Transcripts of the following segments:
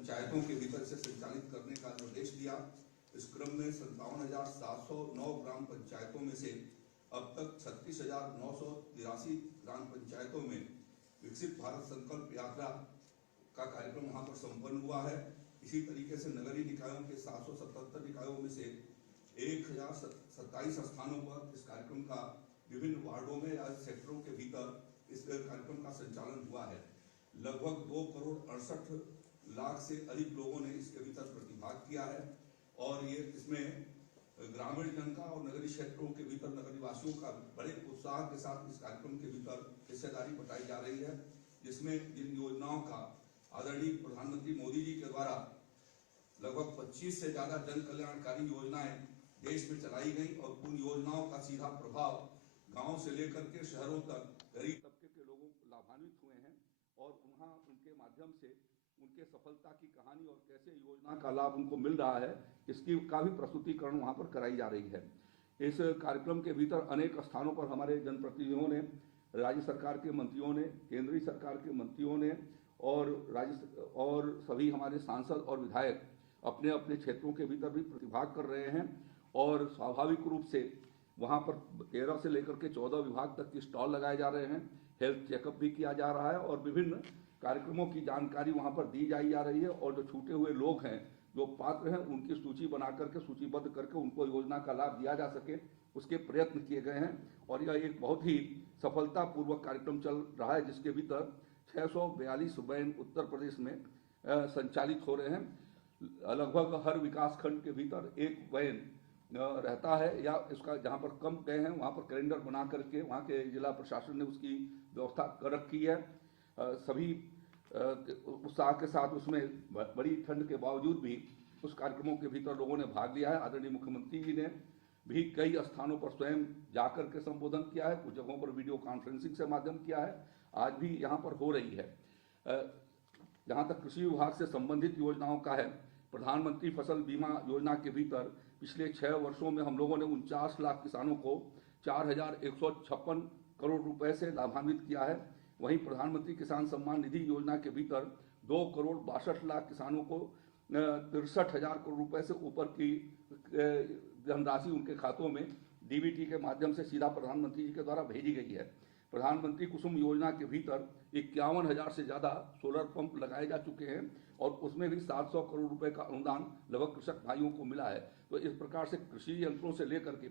पंचायतों के भीतर से संचालित करने का निर्देश दिया। इस क्रम में 57,709 ग्राम पंचायतों में से अब तक 36,983 ग्राम पंचायतों में विकसित भारत संकल्प यात्रा का कार्यक्रम वहां पर संपन्न हुआ है। इसी तरीके से नगरीय निकायों के 777 निकायों में से 1027 स्थानों पर इस कार्यक्रम का विभिन्न वार्डों में या सेक्टरों के भीतर इस कार्यक्रम का संचालन हुआ है। लगभग 2 करोड़ 68 लाख से अधिक लोगों ने इसके भीतर प्रतिभाग किया है और ये इसमें ग्रामीण जनता और नगरीय क्षेत्रों के भीतर नगर निवासियों का बड़े उत्साह के साथ इस कार्यक्रम के भीतर हिस्सेदारी बताई जा रही है, जिसमें जिन योजनाओं का आदरणीय प्रधानमंत्री मोदी जी के द्वारा लगभग 25 से ज्यादा जन कल्याणकारी योजनाएं देश में चलाई गई और उन योजनाओं का सीधा प्रभाव गांव से लेकर के शहरों तक गरीब तबके के लोगों को लाभान्वित हुए हैं और वहां उनके माध्यम से उनके सफलता की कहानी और कैसे योजना का लाभ उनको मिल रहा है, इसकी का भी प्रस्तुतिकरण वहां पर कराई जा रही है। इस कार्यक्रम के भीतर अनेक स्थानों पर हमारे जनप्रतिनिधियों ने, राज्य सरकार के मंत्रियों ने, केंद्रीय सरकार के मंत्रियों ने और सभी हमारे सांसद और विधायक अपने अपने क्षेत्रों के भीतर भी प्रतिभाग कर रहे हैं और स्वाभाविक रूप से वहां पर 13 से लेकर के 14 विभाग तक की स्टॉल लगाए जा रहे हैं। हेल्थ चेकअप भी किया जा रहा है और विभिन्न कार्यक्रमों की जानकारी वहां पर दी जाई जा रही है और जो छूटे हुए लोग हैं, जो पात्र हैं, उनकी सूची बना करके सूचीबद्ध करके उनको योजना का लाभ दिया जा सके, उसके प्रयत्न किए गए हैं और यह एक बहुत ही सफलतापूर्वक कार्यक्रम चल रहा है, जिसके भीतर 642 वैन उत्तर प्रदेश में संचालित हो रहे हैं। लगभग हर विकास खंड के भीतर एक वैन रहता है या इसका जहां पर कम गए हैं वहां पर कैलेंडर बना करके वहां के जिला प्रशासन ने उसकी व्यवस्था कर रखी है। सभी उत्साह के साथ उसमें बड़ी ठंड के बावजूद भी उस कार्यक्रमों के भीतर लोगों ने भाग लिया है। आदरणीय मुख्यमंत्री जी ने भी कई स्थानों पर स्वयं जाकर के संबोधन किया है, कुछ जगहों पर वीडियो कॉन्फ्रेंसिंग से माध्यम किया है, आज भी यहाँ पर हो रही है। जहाँ तक कृषि विभाग से संबंधित योजनाओं का है, प्रधानमंत्री फसल बीमा योजना के भीतर पिछले 6 वर्षों में हम लोगों ने 49 लाख किसानों को 4,156 करोड़ रुपए से लाभान्वित किया है। वहीं प्रधानमंत्री किसान सम्मान निधि योजना के भीतर 2 करोड़ 62 लाख किसानों को 63,000 करोड़ रुपए से ऊपर की धनराशि उनके खातों में डीबीटी के माध्यम से सीधा प्रधानमंत्री जी के द्वारा भेजी गई है। प्रधानमंत्री कुसुम योजना के भीतर 51,000 से ज्यादा सोलर पंप लगाए जा चुके हैं और उसमें भी 700 करोड़ रुपए का अनुदान लगभग कृषक भाइयों को मिला है। तो इस प्रकार से कृषि यंत्रों से लेकर के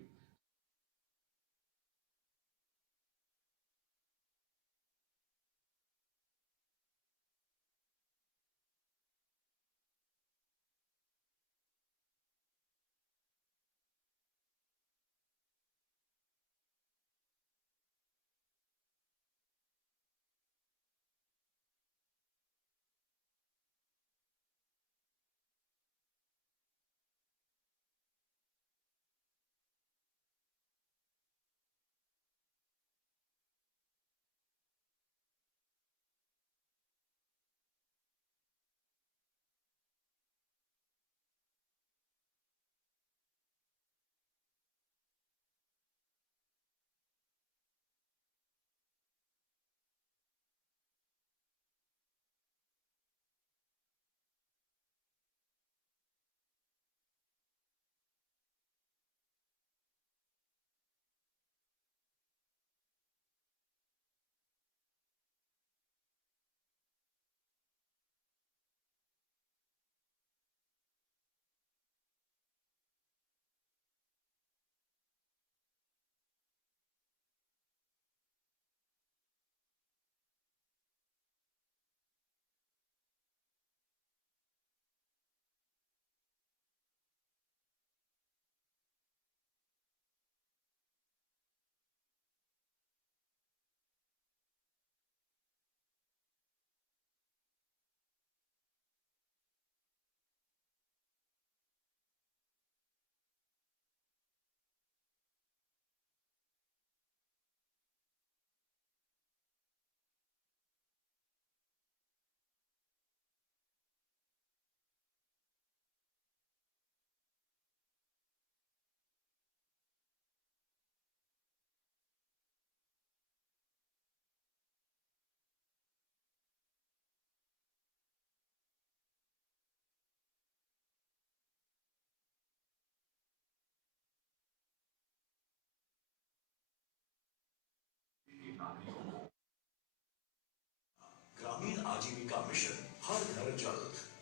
का मिशन हर घर जल,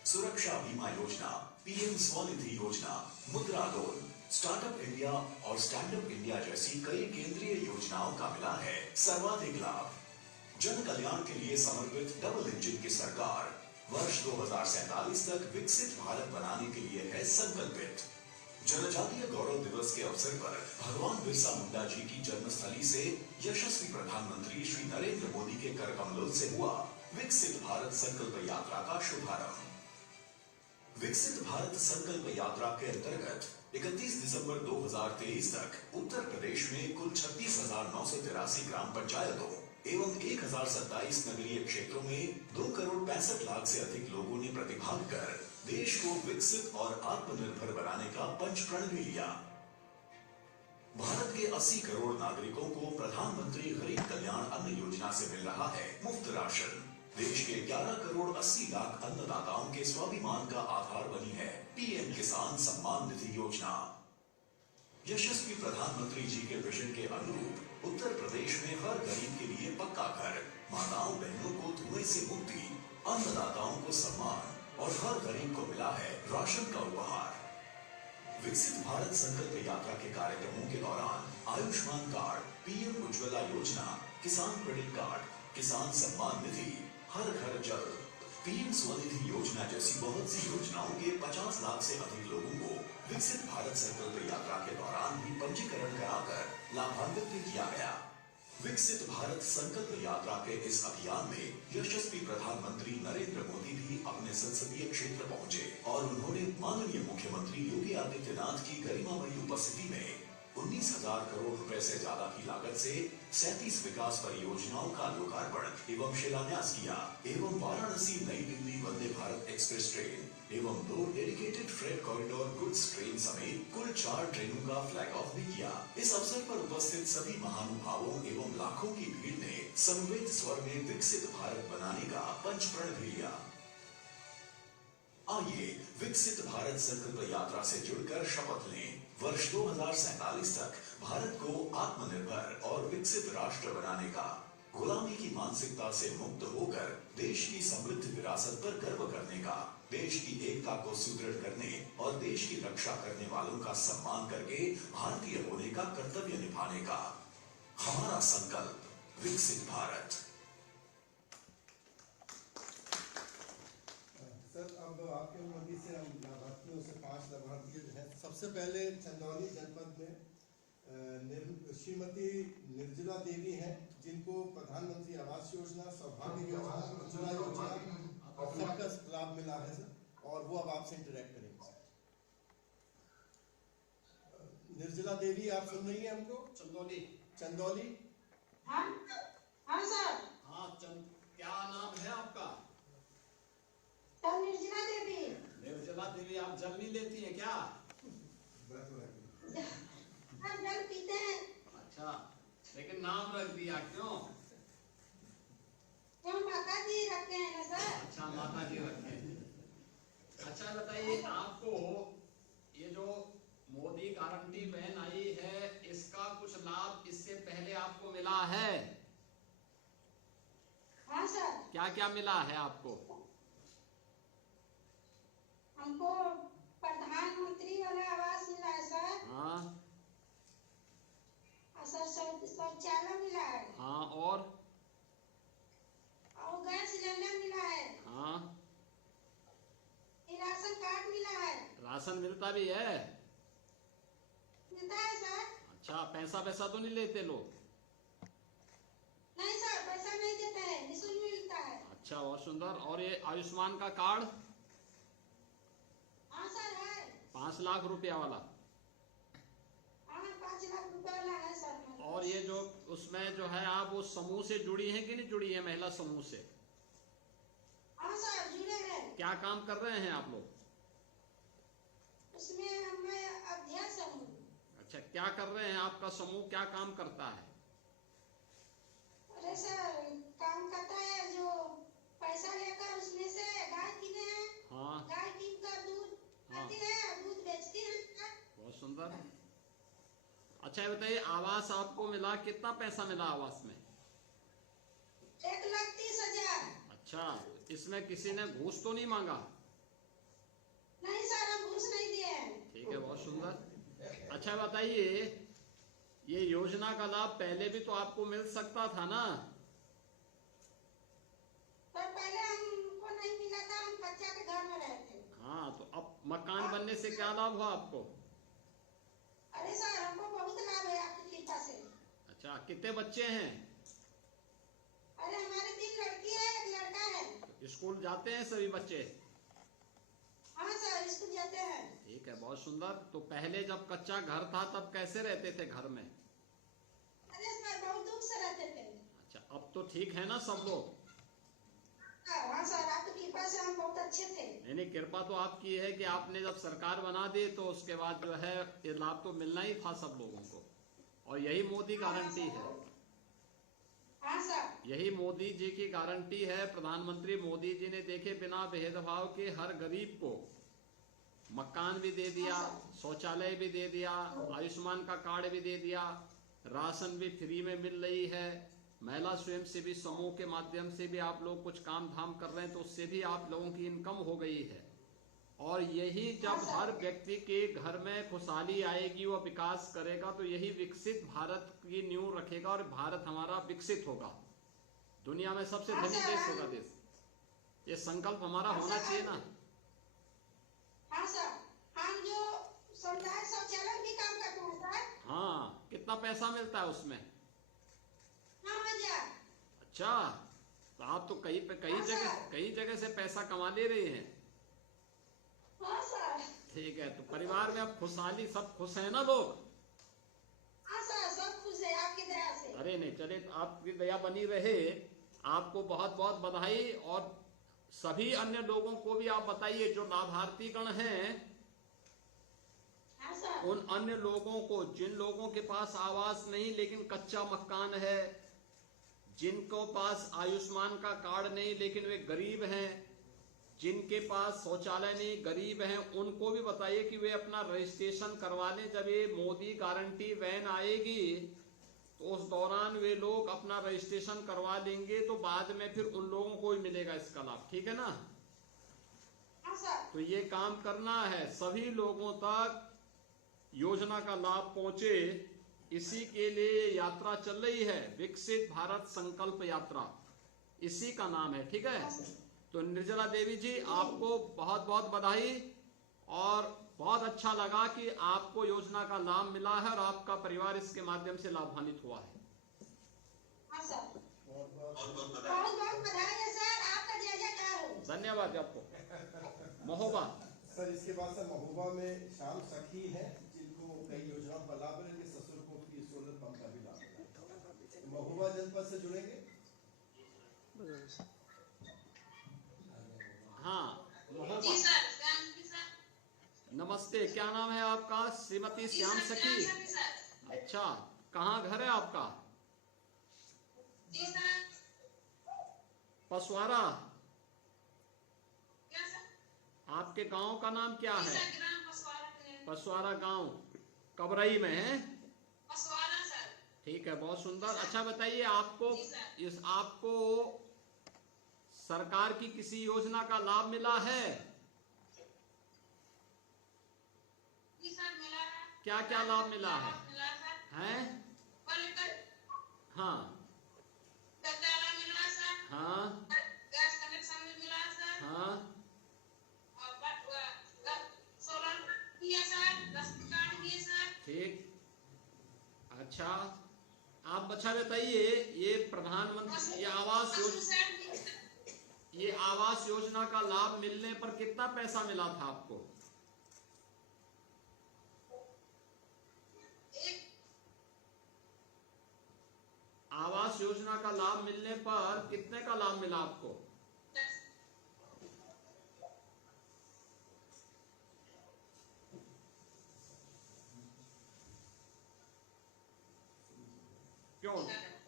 सुरक्षा बीमा योजना, पीएम स्वनिधि योजना, मुद्रा लोन, स्टार्टअप इंडिया और स्टैंडअप इंडिया जैसी कई केंद्रीय योजनाओं का मिला है सर्वाधिक लाभ। जन कल्याण के लिए समर्पित डबल इंजन की सरकार वर्ष 2047 तक विकसित भारत बनाने के लिए है संकल्पित। जनजातीय गौरव दिवस के अवसर पर भगवान बिरसा मुंडा जी की जन्मस्थली से यशस्वी प्रधानमंत्री श्री नरेंद्र मोदी के कर कमलों से हुआ विकसित भारत संकल्प यात्रा का शुभारंभ। विकसित भारत संकल्प यात्रा के अंतर्गत 31 दिसंबर 2023 तक उत्तर प्रदेश में कुल 36,983 ग्राम पंचायतों एवं 1,027 नगरीय क्षेत्रों में 2 करोड़ 65 लाख से अधिक लोगों ने प्रतिभाग कर देश को विकसित और आत्मनिर्भर बनाने का पंचप्रण भी लिया। भारत के 80 करोड़ नागरिकों को प्रधानमंत्री गरीब कल्याण अन्न योजना से मिल रहा है मुफ्त राशन। देश के 11 करोड़ 80 लाख अन्नदाताओं के स्वाभिमान का आधार बनी है पीएम किसान सम्मान निधि योजना। यशस्वी प्रधानमंत्री जी के विजन के अनुरूप उत्तर प्रदेश में हर गरीब के लिए पक्का घर, माताओं बहनों को धुएं से मुक्ति, अन्नदाताओं को सम्मान और हर गरीब को मिला है राशन का उपहार। विकसित भारत संकल्प यात्रा के कार्यक्रमों के दौरान आयुष्मान कार्ड, पीएम उज्ज्वला योजना, किसान क्रेडिट कार्ड, किसान सम्मान निधि, हर घर जल, पीएम स्वनिधि योजना जैसी बहुत सी योजनाओं के 50 लाख से अधिक लोगों को विकसित भारत संकल्प यात्रा के दौरान भी पंजीकरण कराकर लाभान्वित भी किया गया। विकसित भारत संकल्प यात्रा के इस अभियान में यशस्वी प्रधानमंत्री नरेंद्र मोदी भी अपने संसदीय क्षेत्र पहुंचे और उन्होंने माननीय मुख्यमंत्री योगी आदित्यनाथ की गरिमामयी उपस्थिति में 19,000 करोड़ रुपए से ज्यादा की लागत से 37 विकास परियोजनाओं का लोकार्पण एवं शिलान्यास किया एवं वाराणसी नई दिल्ली वंदे भारत एक्सप्रेस ट्रेन एवं 2 dedicated freight corridor goods train समेत कुल 4 ट्रेनों का फ्लैग ऑफ भी किया। इस अवसर पर उपस्थित सभी महानुभावों एवं लाखों की भीड़ ने समवेत स्वर में विकसित भारत बनाने का पंचप्रण भी लिया। आइए विकसित भारत संकल्प यात्रा से जुड़कर शपथ लें। वर्ष 2047 तक भारत को आत्मनिर्भर और विकसित राष्ट्र बनाने का, गुलामी की मानसिकता से मुक्त होकर देश की समृद्ध विरासत पर गर्व करने का, देश की एकता को सुदृढ़ करने और देश की रक्षा करने वालों का सम्मान करके भारतीय होने का कर्तव्य निभाने का। हमारा संकल्प विकसित भारत। सर, अब आपके अनुमति से हम लाभार्थियों से 5 लाभार्थी हैं। सबसे पहले चंदौली जनपद में श्रीमती निर्जला देवी हैं, जिनको प्रधानमंत्री आवास योजना, सौभाग्य योजना, उज्ज्वला योजना सबका लाभ मिला है सर, और वो अब आपसे इंटरेक्ट करेंगे। निर्जला देवी, आप सुन रही हैं हमको? चंदौली। हाँ सर। हाँ, क्या नाम है आपका? निर्जला देवी। निर्जला देवी, आप जल नहीं लेती हैं क्या? हम जल पीते हैं। अच्छा, लेकिन नाम रख दिया क्यों? क्यों, माता जी रखते हैं ना सर। अच्छा, माता जी रखते हैं। अच्छा बताइए, आपको ये जो मोदी गारंटी वैन आई है, इसका कुछ लाभ इससे पहले आपको मिला है? हाँ सर। क्या क्या मिला है आपको? हमको प्रधानमंत्री वाला आवास मिला है सर। हाँ। सर शौचालय मिला है। हाँ, और गैस सिलेंडर मिला है। हाँ। राशन कार्ड मिला है। राशन मिलता भी है? मिलता है सर। अच्छा, पैसा तो नहीं लेते लोग? नहीं सर, पैसा नहीं देते हैं, निःशुल्क मिलता है। अच्छा, बहुत सुंदर। और ये आयुष्मान का कार्ड? हाँ सर है। 5 लाख रुपया वाला? हाँ, 5 लाख रुपए वाला है सर। और ये जो उसमें जो है, आप वो समूह से जुड़ी हैं कि नहीं जुड़ी है, महिला समूह से? हाँ सर, जुड़े हैं। क्या काम कर रहे हैं आप लोग? उसमें मैं अध्यक्ष हूँ। अच्छा, क्या कर रहे हैं? आपका समूह क्या काम करता है? अरे सर, काम करता है जो पैसा लेकर उसमें से गाय किने हैं। हाँ। गाय कीन कर दूध आती है, दूध बेचती है। बहुत सुंदर। अच्छा, ये बताइए, आवास आपको मिला, कितना पैसा मिला आवास में? 1,30,000। अच्छा, इसमें किसी ने घूस तो नहीं मांगा? नहीं सर, हम घूस नहीं दिए हैं। ठीक है, बहुत सुंदर। अच्छा बताइए, ये योजना का लाभ पहले भी तो आपको मिल सकता था ना? पर पहले हमको नहीं मिला था, हम कच्चा के घर में रहते। हाँ, तो अब मकान बनने से क्या लाभ हुआ आपको? अरे सर, हमको बहुत लाभ है आपकी कृपा से। अच्छा, कितने बच्चे हैं? अरे हमारे 3 लड़की है, 1 लड़का है। स्कूल जाते हैं सभी बच्चे? हाँ सर, स्कूल जाते हैं। ठीक है, बहुत सुंदर। तो पहले जब कच्चा घर था तब कैसे रहते थे घर में? अरे सर, बहुत दुख से रहते थे। अच्छा, अब तो ठीक है ना सब लोग? हाँ सर, आपकी कृपा से हम बहुत अच्छे थे। नहीं, कृपा तो आपकी है कि आपने जब सरकार बना दी तो उसके बाद जो है ये लाभ तो मिलना ही था सब लोगों को, और यही मोदी गारंटी है। हाँ सर। यही मोदी जी की गारंटी है। प्रधानमंत्री मोदी जी ने देखे बिना भेदभाव के हर गरीब को मकान भी दे दिया, शौचालय भी दे दिया, आयुष्मान का कार्ड भी दे दिया, राशन भी फ्री में मिल रही है, महिला स्वयंसेवी समूह के माध्यम से भी आप लोग कुछ काम धाम कर रहे हैं तो उससे भी आप लोगों की इनकम हो गई है। और यही जब हर व्यक्ति के घर में खुशहाली आएगी, वो विकास करेगा, तो यही विकसित भारत की नींव रखेगा और भारत हमारा विकसित होगा, दुनिया में सबसे धनी देश होगा देश। ये संकल्प हमारा होना चाहिए ना। हाँ सर, हम जो समुदाय शौचालय भी काम करते हैं सर। हाँ, कितना पैसा मिलता है उसमें? 9,000। अच्छा, तो आप तो कई जगह से पैसा कमा ले रहे हैं। हाँ सर। ठीक है, तो परिवार में अब खुशहाली, सब खुश है ना लोग? हाँ सर, सब खुश है आपकी दया से। अरे नहीं, चले, तो आपकी दया बनी रहे। आपको बहुत बहुत बधाई। और सभी अन्य लोगों को भी आप बताइए जो लाभार्थी गण हैं, हाँ सर। उन अन्य लोगों को, जिन लोगों के पास आवास नहीं लेकिन कच्चा मकान है, जिनको पास आयुष्मान का कार्ड नहीं लेकिन वे गरीब हैं, जिनके पास शौचालय नहीं, गरीब हैं, उनको भी बताइए कि वे अपना रजिस्ट्रेशन करवा लें। जब ये मोदी गारंटी वैन आएगी तो उस दौरान वे लोग अपना रजिस्ट्रेशन करवा लेंगे, तो बाद में फिर उन लोगों को ही मिलेगा इसका लाभ। ठीक है ना? हाँ सर। तो ये काम करना है, सभी लोगों तक योजना का लाभ पहुंचे, इसी के लिए यात्रा चल रही है, विकसित भारत संकल्प यात्रा, इसी का नाम है। ठीक है? तो निर्जला देवी जी, आपको बहुत बहुत बधाई, और बहुत अच्छा लगा कि आपको योजना का लाभ मिला है और आपका परिवार इसके माध्यम से लाभान्वित हुआ है। हाँ सर, बहुत बहुत बहुत बहुत बधाई है सर, आपका जय जयकार हो। धन्यवाद आपको। महोबा सर, इसके बाद सर महोबा में श्याम सखी है जिनको कई योजनाओं का लाभ है, जिनके ससुर को भी सोलर पंप का भी लाभ है। महोबा जनपद से जुड़ेंगे। हाँ, महोबा। जी सर, श्याम जी सर। नमस्ते, क्या नाम है आपका? श्रीमती श्याम सखी। जी सर। अच्छा, कहाँ घर है आपका? जी सर। पसवारा। क्या सर? आपके गांव का नाम क्या जी है? सर, ग्राम पसवारा है। पसवारा गांव कबरई में है? पसवारा सर। ठीक है, बहुत सुंदर। अच्छा बताइए, आपको जी सर। आपको सरकार की किसी योजना का लाभ मिला है? जी सर, मिला है। क्या क्या लाभ मिला है? मिला है। हैं? हाँ शौचालय मिला सर। हाँ गैस कनेक्शन भी मिला सर। हाँ। और सोलर किया सर, राशन कार्ड दिए सर। ठीक। अच्छा, आप अच्छा बताइए, ये प्रधानमंत्री ये आवास योजना का लाभ मिलने पर कितना पैसा मिला था आपको? आवास योजना का लाभ मिलने पर कितने का लाभ मिला आपको? क्यों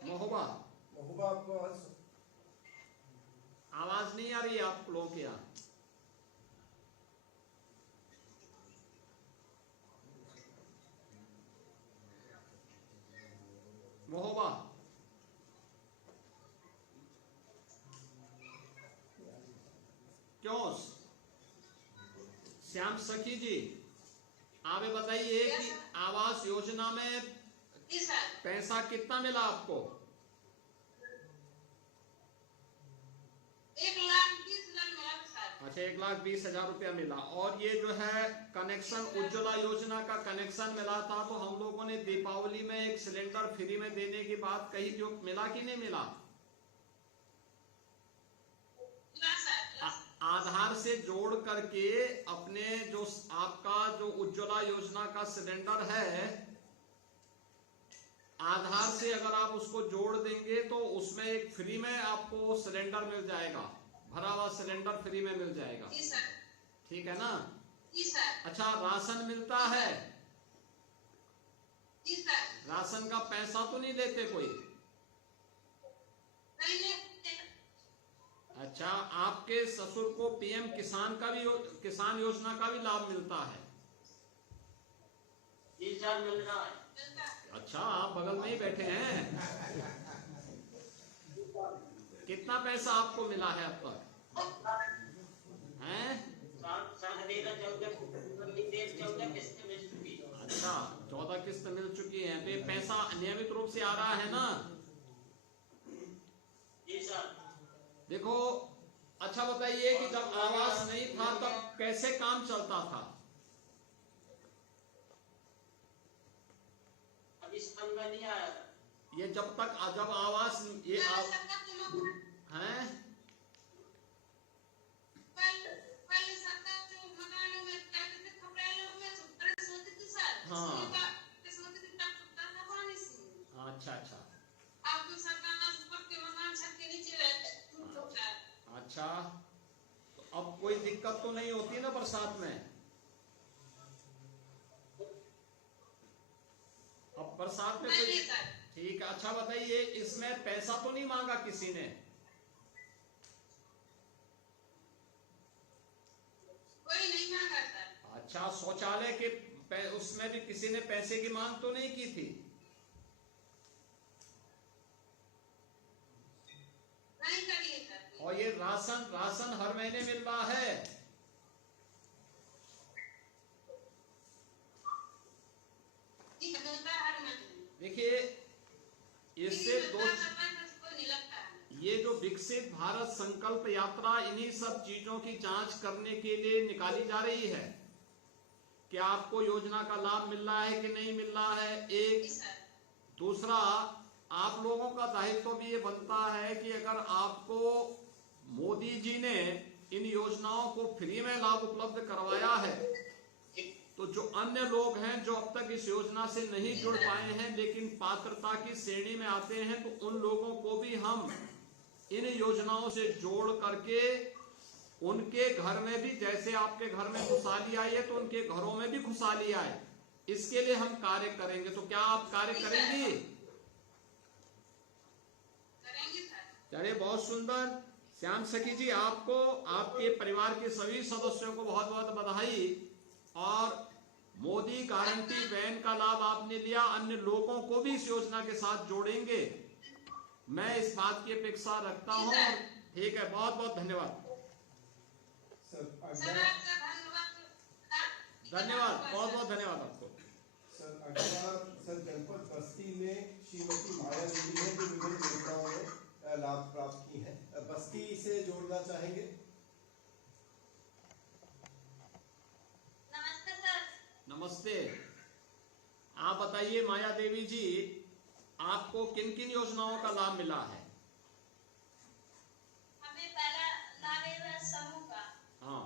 महोबा, महोबा आपको आवाज नहीं आ रही है आप लोगों के यहाँ? महोबा, श्याम सखी जी, आप ये बताइए कि आवास योजना में जी सर। पैसा कितना मिला आपको? 1,20,000 मिला सर। अच्छा, 1,20,000 रुपया मिला। और ये जो है कनेक्शन, उज्ज्वला योजना का कनेक्शन मिला था, तो हम लोगों ने दीपावली में एक सिलेंडर फ्री में देने की बात कही, जो मिला कि नहीं मिला? मिला सर। आधार से जोड़ करके अपने जो आपका जो उज्ज्वला योजना का सिलेंडर है, आधार से अगर आप उसको जोड़ देंगे तो उसमें एक फ्री में आपको सिलेंडर मिल जाएगा, भरा हुआ सिलेंडर फ्री में मिल जाएगा। जी सर। ठीक है ना? जी सर। अच्छा, राशन मिलता है? जी सर। राशन का पैसा तो नहीं लेते कोई? नहीं नहीं। अच्छा, आपके ससुर को पीएम किसान का भी किसान योजना का भी लाभ मिलता है? जी सर, मिल रहा है। मिलता है। अच्छा, आप बगल में ही बैठे हैं। कितना पैसा आपको मिला है अब तक? हैं? अच्छा, 14 किस्त मिल चुकी है। तो ये पैसा नियमित रूप से आ रहा है ना? जी सर। देखो, अच्छा बताइए कि जब आवास नहीं था तब कैसे काम चलता था? अभी समझ में नहीं आया। ये जब आवास ये हैं? पहले सरकार जो मकानों में कहते थे खपड़ेलों में सुप्रेस होती थी सर। हाँ। इसलिए बात होती थी तब पानी से। अच्छा अच्छा अब तो सरकार ऊपर के मकान छत के नीचे रहते। अच्छा, तो अब कोई दिक्कत तो नहीं होती ना बरसात में? अब बरसात में कोई? नहीं सर। ठीक है। अच्छा बताइए, इसमें पैसा तो नहीं मांगा किसी ने? कोई नहीं मांगा सर। अच्छा, शौचालय के उसमें भी किसी ने पैसे की मांग तो नहीं की थी? नहीं करिए सर। और ये राशन हर महीने मिल रहा है? जी मिलता है हर महीने। देखिए, इससे दो कोई नहीं लगता है। ये जो विकसित भारत संकल्प यात्रा, इन्हीं सब चीजों की जांच करने के लिए निकाली जा रही है कि आपको योजना का लाभ मिल रहा है कि नहीं मिल रहा है, एक। जी सर। दूसरा, आप लोगों का दायित्व भी ये बनता है कि अगर आपको मोदी जी ने इन योजनाओं को फ्री में लाभ उपलब्ध करवाया है, तो जो अन्य लोग हैं जो अब तक इस योजना से नहीं जुड़ पाए हैं लेकिन पात्रता की श्रेणी में आते हैं, तो उन लोगों को भी हम इन योजनाओं से जोड़ करके उनके घर में भी, जैसे आपके घर में खुशहाली आई है तो उनके घरों में भी खुशहाली आए, इसके लिए हम कार्य करेंगे। तो क्या आप कार्य करेंगी? करेंगे सर। चलिए, बहुत सुंदर। श्याम सखी जी, आपको आपके परिवार के सभी सदस्यों को बहुत बहुत बधाई। और मोदी गारंटी वैन का लाभ आपने लिया, अन्य लोगों को भी इस योजना के साथ जोड़ेंगे, मैं इस बात की अपेक्षा रखता हूं। ठीक है, बहुत बहुत धन्यवाद। सर सर अगला आपका धन्यवाद। धन्यवाद, बहुत बहुत धन्यवाद आपको। सर अगला सर जनपद बस्ती में श्रीमती माया देवी है जो विभिन्न योजनाओं में लाभ प्राप्त की है, बस्ती से जोड़ना चाहेंगे। नमस्ते सर। नमस्ते। आप बताइए माया देवी जी, आपको किन किन योजनाओं का लाभ मिला है? हमें पहला लाभ है समूह का। हाँ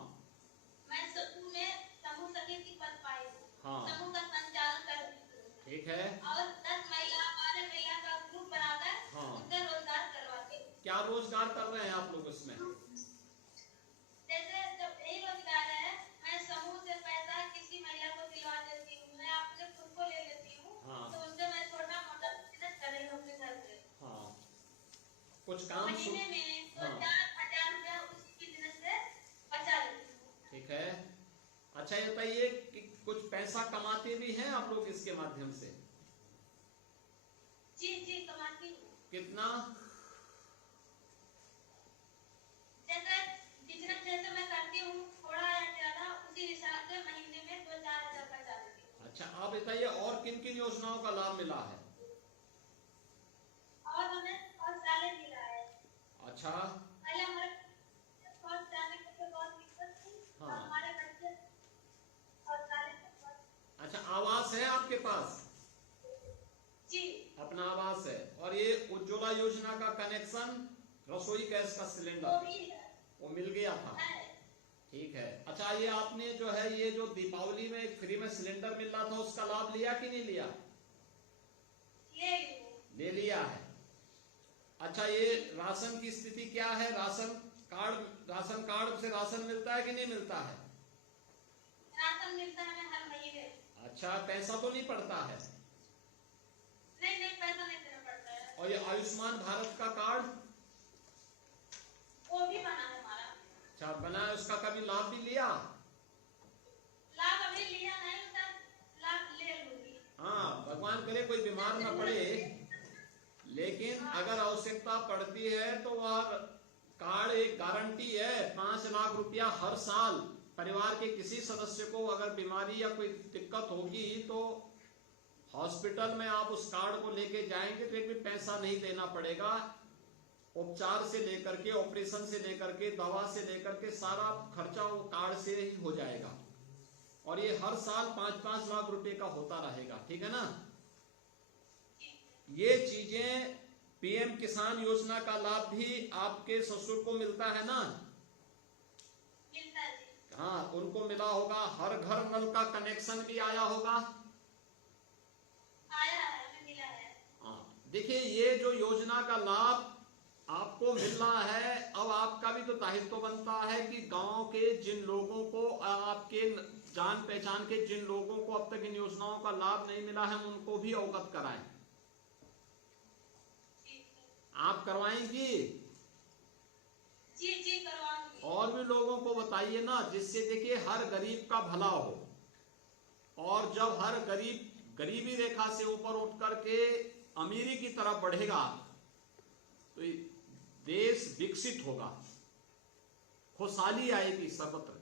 मैं समूह में समूह समिति पद पाई हूँ। हाँ। समूह का संचालन कर रही हूँ। ठीक है। और 10 महिला का ग्रुप बनाकर हाँ। उनका रोजगार करवाते हैं। क्या रोजगार कर रहे हैं आप लोग इसमें? जैसे जब यही रोजगार है, मैं समूह से पैसा किसी महिला को दिलवा देती हूँ, मैं अपने खुद को ले लेती हूँ। हाँ। तो उनसे मैं छोटा मोटा बिजनेस कर रही हूँ अपने घर से। हाँ, कुछ काम महीने में हाँ। 2,000 रुपया उस बिजनेस से बचा लेती हूँ। ठीक है। अच्छा, ये बताइए कि कुछ पैसा कमाते भी हैं आप लोग इसके माध्यम से? जी जी कमाती हूँ। कितना? जैसे बिजनेस जैसे मैं करती हूँ, थोड़ा या ज्यादा उसी हिसाब अच्छा, आप बताइए और किन किन योजनाओं का लाभ मिला है? और हमें शौचालय मिला है। अच्छा, पहले हमारे शौच जाने के लिए बहुत दिक्कत थी। हाँ। और हमारे बच्चे शौचालय से बहुत। अच्छा, आवास है आपके पास? जी। अपना आवास है। और ये उज्ज्वला योजना का कनेक्शन, रसोई गैस का वो सिलेंडर, भी है। वो मिल गया था? है। ठीक है। अच्छा, ये आपने जो है ये जो दीपावली में एक फ्री में सिलेंडर मिल रहा था, उसका लाभ लिया कि नहीं लिया? ले लिया है। अच्छा, ये राशन की स्थिति क्या है? राशन कार्ड से राशन मिलता है कि नहीं मिलता है? राशन मिलता है हमें हर महीने। अच्छा, पैसा तो नहीं पड़ता है? नहीं, पैसा नहीं देना पड़ता है। और ये आयुष्मान भारत का कार्ड? वो भी बना है हमारा। अच्छा, बना है, उसका कभी लाभ भी लिया? लाभ अभी लिया नहीं, उसका लाभ ले लूंगी। हाँ, भगवान करे कोई बीमार न पड़े, लेकिन अगर आवश्यकता पड़ती है तो वह कार्ड एक गारंटी है। 5 लाख रुपया हर साल परिवार के किसी सदस्य को अगर बीमारी या कोई दिक्कत होगी तो हॉस्पिटल में आप उस कार्ड को लेके जाएंगे तो एक भी पैसा नहीं देना पड़ेगा। उपचार से लेकर के, ऑपरेशन से लेकर के, दवा से लेकर के सारा खर्चा वो कार्ड से ही हो जाएगा। और ये हर साल 5-5 लाख रुपए का होता रहेगा। ठीक है ना? ये चीजें पीएम किसान योजना का लाभ भी आपके ससुर को मिलता है ना? मिलता है जी। हाँ, उनको मिला होगा। हर घर नल का कनेक्शन भी आया होगा। आया है, हमें मिला है। हाँ, देखिए ये जो योजना का लाभ आपको मिल रहा है, अब आपका भी तो दायित्व बनता है कि गांव के जिन लोगों को, आपके जान पहचान के जिन लोगों को अब तक इन योजनाओं का लाभ नहीं मिला है, उनको भी अवगत कराएं। आप करवाएंगी? जी करवाऊंगी। और भी लोगों को बताइए ना, जिससे देखिए हर गरीब का भला हो। और जब हर गरीब गरीबी रेखा से ऊपर उठ करके अमीरी की तरफ बढ़ेगा तो देश विकसित होगा, खुशहाली आएगी सर्वत्र।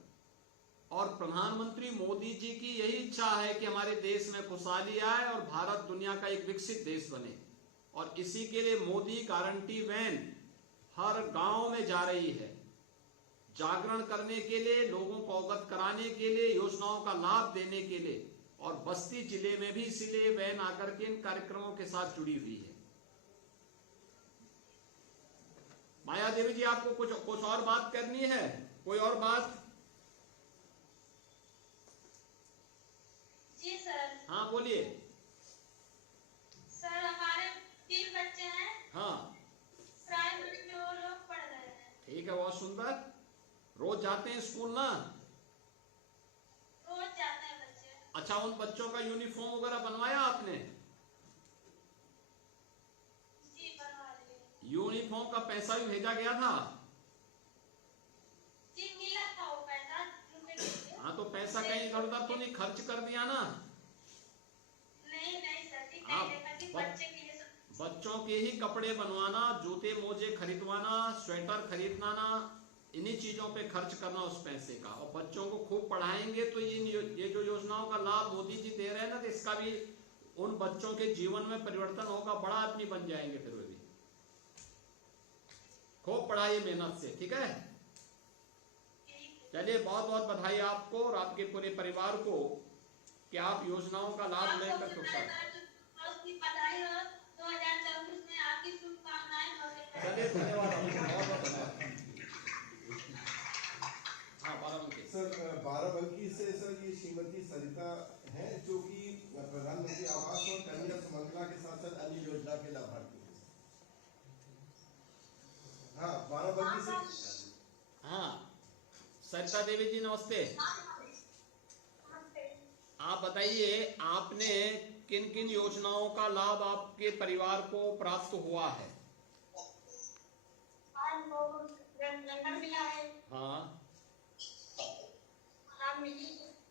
और प्रधानमंत्री मोदी जी की यही इच्छा है कि हमारे देश में खुशहाली आए और भारत दुनिया का एक विकसित देश बने। और इसी के लिए मोदी गारंटी वैन हर गांव में जा रही है, जागरण करने के लिए, लोगों को अवगत कराने के लिए, योजनाओं का लाभ देने के लिए। और बस्ती जिले में भी इसलिए वैन आकर के इन कार्यक्रमों के साथ जुड़ी हुई है। माया देवी जी, आपको कुछ और बात करनी है? कोई और बात? जी सर। हाँ बोलिए। सर हमारे 3 बच्चे हैं। हाँ, प्राइमरी में वो लोग पढ़ रहे हैं। ठीक है, बहुत सुंदर। रोज जाते हैं स्कूल ना? रोज जाते हैं बच्चे। अच्छा, उन बच्चों का यूनिफॉर्म वगैरह बनवाया आपने? जी बनवा लिए। यूनिफॉर्म का पैसा भी भेजा गया था? जी मिला था वो पैसा उनके लिए। हाँ, तो पैसा कहीं इधर उधर तो नहीं खर्च कर दिया ना? नहीं सर जी, आप नहीं देखा कि बच्चे के लिए बच्चों के ही कपड़े बनवाना, जूते मोजे खरीदवाना, स्वेटर खरीदवाना, इन्हीं चीजों पे खर्च करना उस पैसे का। और बच्चों को खूब पढ़ाएंगे तो ये जो योजनाओं का लाभ मोदी जी दे रहे हैं ना, तो इसका भी उन बच्चों के जीवन में परिवर्तन होगा, बड़ा आदमी बन जाएंगे फिर वे भी। खूब पढ़ाइए मेहनत से, ठीक है? चलिए, बहुत बहुत बधाई आपको और आपके पूरे परिवार को कि आप योजनाओं का लाभ लेकर खुश हैं। बधाई हो 2024 में, आपकी शुभकामनाएं हो। चलिए, धन्यवाद, बहुत बहुत धन्यवाद। हाँ, बाराबंकी सर, बाराबंकी से सर ये श्रीमती सरिता हैं, जो कि प्रधानमंत्री आवास और कन्या सुमंगला के साथ साथ अन्य योजना के लाभार्थी हैं। हाँ, बाराबंकी से। हाँ, सरिता देवी जी नमस्ते। आप बताइए, आपने किन किन योजनाओं का लाभ आपके परिवार को प्राप्त हुआ है? मिला है। हाँ,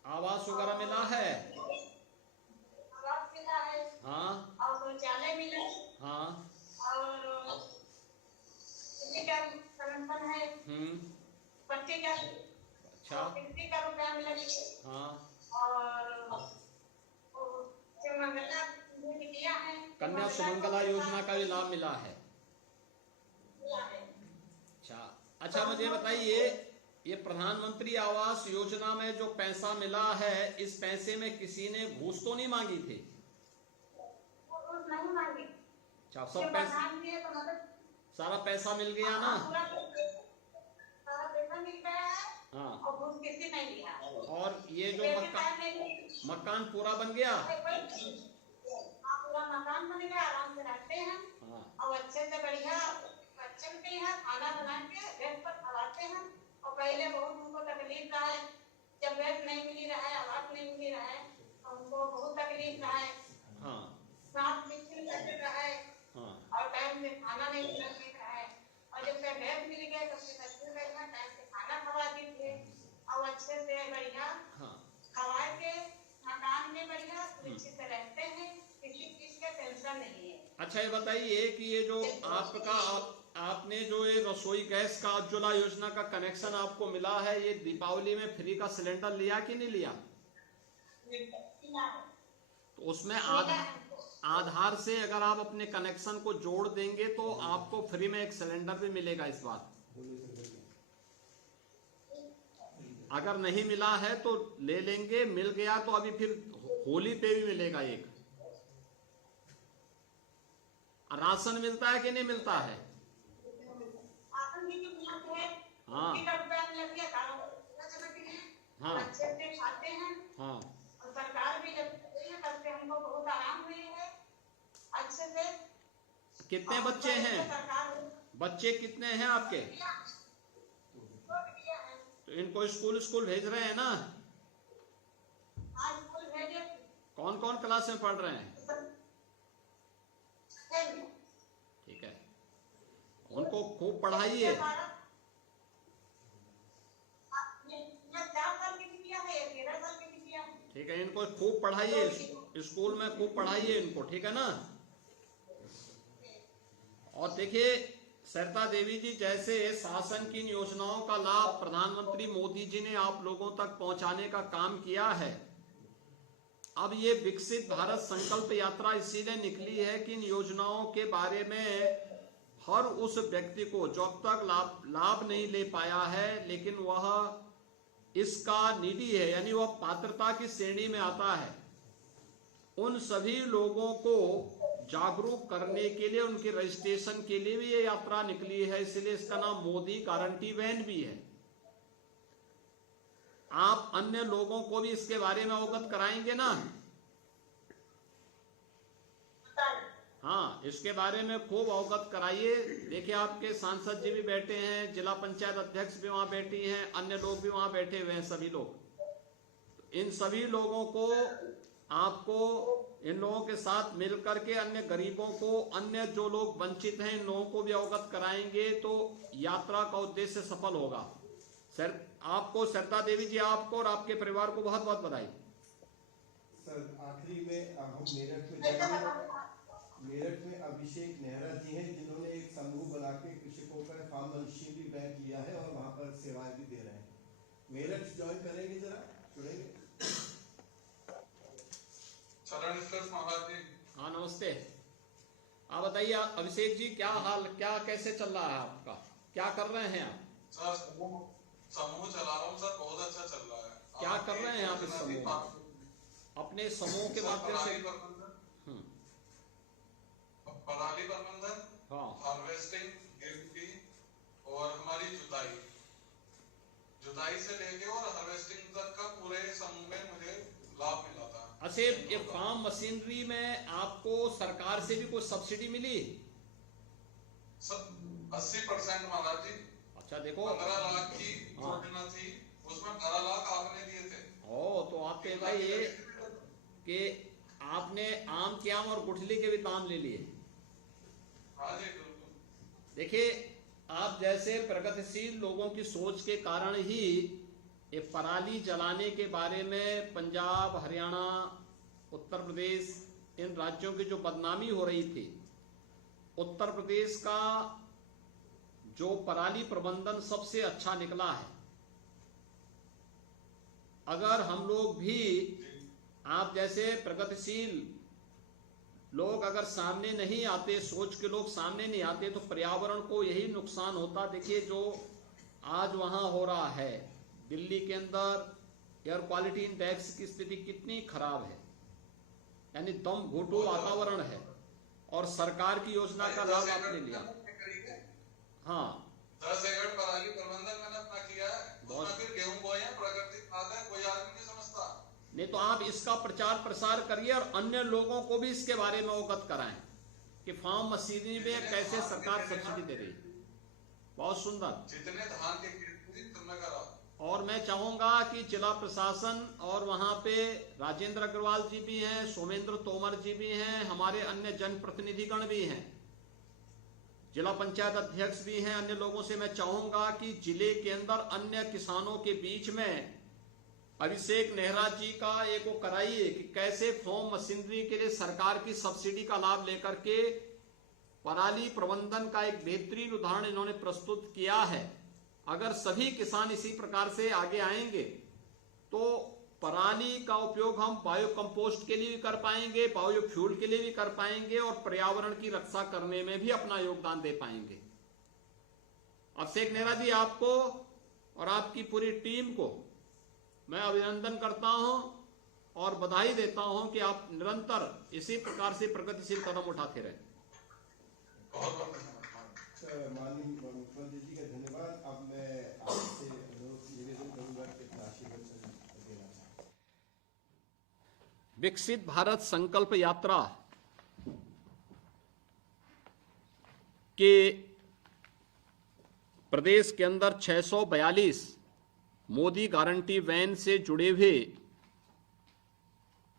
आवास वगैरह मिला है? आवास मिला है। हाँ, और शौचालय मिला है। हाँ, और बिजली का कनेक्शन है। पट्टी का। अच्छा, बिजली का रुपया मिला है। हाँ, और सुमंगला योजना का भी लाभ मिला है। अच्छा मुझे बताइए, ये प्रधानमंत्री आवास योजना में जो पैसा मिला है, इस पैसे में किसी ने घूस तो नहीं मांगी थी? नहीं मांगी। अच्छा, सब पैसा, सारा पैसा मिल गया ना? सारा पैसा मिल गया है हाँ। और घूस किसी नहीं लिया। और ये जो मकान पूरा बन गया? पूरा मकान बन गया, आराम से रहते हैं। हाँ। और अच्छे से बढ़िया चलते हैं, खाना बना के गैस पर खवाते हैं। और पहले बहुत उनको तकलीफ रहा है, जब गैस नहीं मिली रहा है, आवाज नहीं मिली रहा है, तो उनको बहुत तकलीफ रहा है। हाँ। सांस मुश्किल करते रहा है। हाँ। और टाइम से खाना नहीं मिल रहा है। और जब से गैस मिल गया तब से अच्छे बढ़िया टाइम से खाना खवा दीजिए और अच्छे से बढ़िया हाँ। खवा के मकान में बढ़िया सुरक्षित रहते हैं, किसी चीज का टेंशन नहीं है। अच्छा ये बताइए कि ये जो आपने जो ये रसोई गैस का उज्ज्वला योजना का कनेक्शन आपको मिला है, ये दीपावली में फ्री का सिलेंडर लिया कि नहीं लिया? तो उसमें आधार से अगर आप अपने कनेक्शन को जोड़ देंगे तो आपको फ्री में एक सिलेंडर भी मिलेगा इस बार। अगर नहीं मिला है तो ले लेंगे, मिल गया तो अभी फिर होली पे भी मिलेगा एक। राशन मिलता है कि नहीं मिलता है? हाँ। हाँ। अच्छे से खाते हैं। हाँ। और सरकार भी जब तब से हमको बहुत आराम हुई है। अच्छे से। कितने बच्चे हैं? बच्चे कितने हैं आपके? तो इनको स्कूल भेज रहे हैं ना? आज स्कूल भेजे। कौन कौन क्लास में पढ़ रहे हैं? ठीक है, उनको खूब पढ़ाइए। ठीक है, इनको खूब पढ़ाइए, स्कूल में खूब पढ़ाइए इनको, ठीक है ना? और देखिए सरिता देवी जी, जैसे शासन की इन योजनाओं का लाभ प्रधानमंत्री मोदी जी ने आप लोगों तक पहुंचाने का काम किया है। अब ये विकसित भारत संकल्प यात्रा इसीलिए निकली है कि इन योजनाओं के बारे में हर उस व्यक्ति को जो अब तक लाभ नहीं ले पाया है, लेकिन वह इसका नीडी है, यानी वह पात्रता की श्रेणी में आता है, उन सभी लोगों को जागरूक करने के लिए, उनके रजिस्ट्रेशन के लिए भी ये यात्रा निकली है। इसलिए इसका नाम मोदी गारंटी वैन भी है। आप अन्य लोगों को भी इसके बारे में अवगत कराएंगे ना? हाँ, इसके बारे में खूब अवगत कराइए। देखिए आपके सांसद जी भी बैठे हैं, जिला पंचायत अध्यक्ष भी वहां बैठी हैं, अन्य लोग भी वहां बैठे हुए हैं, सभी लोग। इन सभी लोगों को आपको इन लोगों के साथ मिलकर के अन्य गरीबों को, अन्य जो लोग वंचित हैं, इन लोगों को भी अवगत कराएंगे तो यात्रा का उद्देश्य सफल होगा। सर आपको, सरिता देवी जी, आपको और आपके परिवार को बहुत बहुत बधाई। सर आखिरी में अब हम मेरठ में जाएंगे। मेरठ में अभिषेक नेहरा जी हैं, जिन्होंने एक समूह बना के कृषकों का फार्मर्स भी बैंक लिया है और वहाँ पर सेवाएं भी दे रहे हैं। मेरठ ज्वाइन करेंगे, जरा जुड़ेंगे। महाराज जी। हाँ नमस्ते। आप बताइए अभिषेक जी, क्या हाल, क्या कैसे चल रहा है आपका, क्या कर रहे हैं आप? सर समूह चला रहा हूँ सर, बहुत अच्छा चल रहा है। क्या कर रहे हैं आप इस समूह, अपने समूह के माध्यम से? पराली प्रबंधन, हाँ, हार्वेस्टिंग, गेहूं की और हमारी जुताई से लेके और हार्वेस्टिंग तक का पूरे समूह में मुझे लाभ मिला था। अच्छा, ये फार्म मशीनरी में आपको सरकार से भी कोई सब्सिडी मिली? 80% महाराज जी। अच्छा देखो, 15 लाख की योजना थी, उसमें 12 लाख आपने दिए थे। ओ, तो आप कह भाई ये कि आपने आम के आम और गुठली के भी दाम ले लिए। हाँ जी बिल्कुल। देखिए आप जैसे प्रगतिशील लोगों की सोच के कारण ही ये पराली जलाने के बारे में पंजाब, हरियाणा, उत्तर प्रदेश, इन राज्यों की जो बदनामी हो रही थी, उत्तर प्रदेश का जो पराली प्रबंधन सबसे अच्छा निकला है। अगर हम लोग भी आप जैसे प्रगतिशील लोग अगर सामने नहीं आते, सोच के लोग सामने नहीं आते, तो पर्यावरण को यही नुकसान होता। देखिए जो आज वहां हो रहा है दिल्ली के अंदर, एयर क्वालिटी इंडेक्स की स्थिति कितनी खराब है, यानी दम घोटू वातावरण है, और सरकार की योजना का लाभ आपने लिया। हाँ 10 एकड़ पराली प्रबंधन मैंने अपना किया है, उसमें फिर गेहूं बोए हैं, प्राकृतिक खाद है, कोई आदमी नहीं समझता। नहीं तो आप इसका प्रचार प्रसार करिए और अन्य लोगों को भी इसके बारे में अवगत कराएं कि फार्म मशीनरी में कैसे सरकार सब्सिडी दे रही है। बहुत सुंदर। जितने धान के खेत थी तुमने करा। और मैं चाहूंगा कि जिला प्रशासन और वहां पे राजेंद्र अग्रवाल जी भी हैं, सोमेंद्र तोमर जी भी हैं, हमारे अन्य जनप्रतिनिधिगण भी हैं, जिला पंचायत अध्यक्ष भी हैं, अन्य लोगों से मैं चाहूंगा कि जिले के अंदर अन्य किसानों के बीच में अभिषेक नेहरा जी का एक वो कराइए कि कैसे फार्म मशीनरी के लिए सरकार की सब्सिडी का लाभ लेकर के पराली प्रबंधन का एक बेहतरीन उदाहरण इन्होंने प्रस्तुत किया है। अगर सभी किसान इसी प्रकार से आगे आएंगे तो पराली का उपयोग हम बायो कंपोस्ट के लिए भी कर पाएंगे, बायो फ्यूल के लिए भी कर पाएंगे, और पर्यावरण की रक्षा करने में भी अपना योगदान दे पाएंगे। अभिषेक नेहरा जी, आपको और आपकी पूरी टीम को मैं अभिनंदन करता हूं और बधाई देता हूं कि आप निरंतर इसी प्रकार से प्रगतिशील कदम उठाते रहे। बहुत बहुत धन्यवाद। माननीय मुख्यमंत्री जी का धन्यवाद। अब मैं आपसे निवेदन करूंगा कि अपना आशीर्वचन देना चाहूँ। विकसित भारत संकल्प यात्रा के प्रदेश के अंदर 642 मोदी गारंटी वैन से जुड़े हुए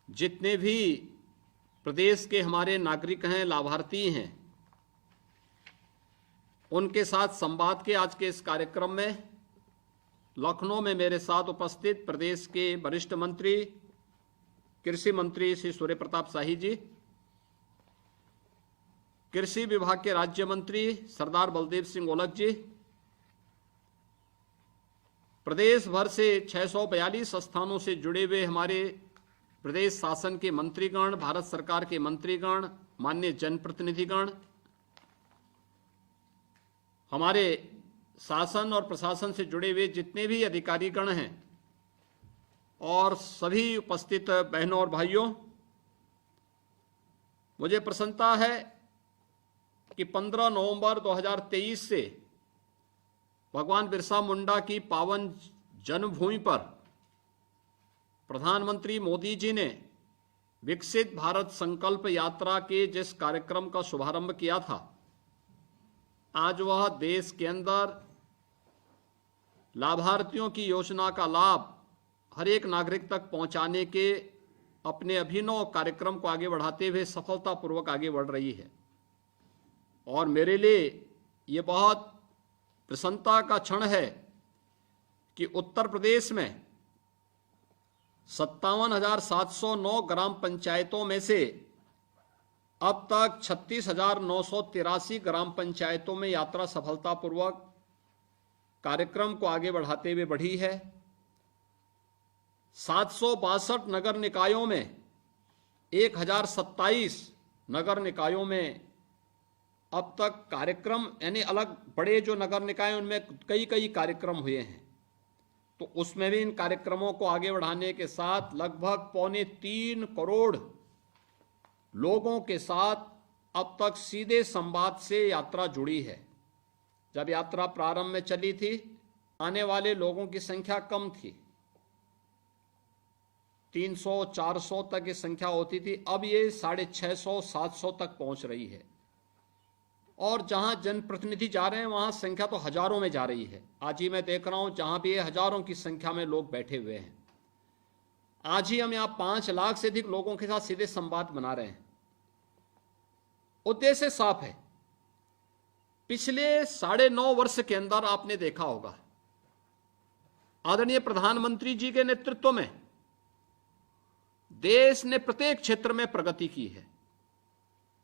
जितने भी प्रदेश के हमारे नागरिक हैं, लाभार्थी हैं, उनके साथ संवाद के आज के इस कार्यक्रम में लखनऊ में मेरे साथ उपस्थित प्रदेश के वरिष्ठ मंत्री, कृषि मंत्री श्री सूर्य प्रताप शाही जी, कृषि विभाग के राज्य मंत्री सरदार बलदेव सिंह ओलख जी, प्रदेश भर से 642 स्थानों से जुड़े हुए हमारे प्रदेश शासन के मंत्रीगण, भारत सरकार के मंत्रीगण, माननीय जनप्रतिनिधिगण, हमारे शासन और प्रशासन से जुड़े हुए जितने भी अधिकारीगण हैं, और सभी उपस्थित बहनों और भाइयों, मुझे प्रसन्नता है कि 15 नवंबर 2023 से भगवान बिरसा मुंडा की पावन जन्मभूमि पर प्रधानमंत्री मोदी जी ने विकसित भारत संकल्प यात्रा के जिस कार्यक्रम का शुभारंभ किया था, आज वह देश के अंदर लाभार्थियों की योजना का लाभ हर एक नागरिक तक पहुंचाने के अपने अभिनव कार्यक्रम को आगे बढ़ाते हुए सफलतापूर्वक आगे बढ़ रही है। और मेरे लिए ये बहुत प्रसन्नता का क्षण है कि उत्तर प्रदेश में 57,709 ग्राम पंचायतों में से अब तक 36,983 ग्राम पंचायतों में यात्रा सफलतापूर्वक कार्यक्रम को आगे बढ़ाते हुए बढ़ी है। 762 नगर निकायों में 1027 नगर निकायों में अब तक कार्यक्रम, यानी अलग बड़े जो नगर निकाय उनमें कई कई कार्यक्रम हुए हैं, तो उसमें भी इन कार्यक्रमों को आगे बढ़ाने के साथ लगभग 2.25 करोड़ लोगों के साथ अब तक सीधे संवाद से यात्रा जुड़ी है। जब यात्रा प्रारंभ में चली थी, आने वाले लोगों की संख्या कम थी, 300-400 तक ये संख्या होती थी, अब ये 650-700 तक पहुंच रही है। और जहां जनप्रतिनिधि जा रहे हैं वहां संख्या तो हजारों में जा रही है। आज ही मैं देख रहा हूं जहां भी हजारों की संख्या में लोग बैठे हुए हैं। आज ही हम यहां 5 लाख से अधिक लोगों के साथ सीधे संवाद बना रहे हैं। उद्देश्य साफ है। पिछले 9.5 वर्ष के अंदर आपने देखा होगा, आदरणीय प्रधानमंत्री जी के नेतृत्व में देश ने प्रत्येक क्षेत्र में प्रगति की है।